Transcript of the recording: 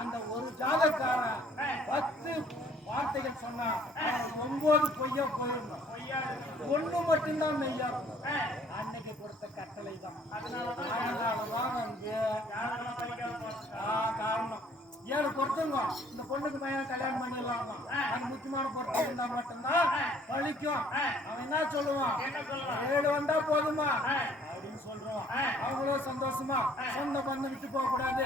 அந்த ஒரு ஜாதக்காரன் 10 வார்த்தைகள் சொன்னா 9 பொய்யா போயிருந்தோம். ஒண்ணு மட்டும்தான் மெய்யா இருக்கும். அன்னைக்கு கொடுத்த கட்டளை தான். அதனாலதான் வந்து காரணம் 7 பொருத்தங்க இந்த பொண்ணுக்கு பையன் கல்யாணம் பண்ணிடலாமா, அது முக்கியமான பொருத்தம் இருந்தா மட்டும்தான் பழிக்கும். அவன் என்ன சொல்லுவான், 7 வந்தா போதுமா அப்படின்னு சொல்றான். அவங்களும் சந்தோஷமா சொந்த பந்தம் விட்டு போக கூடாது,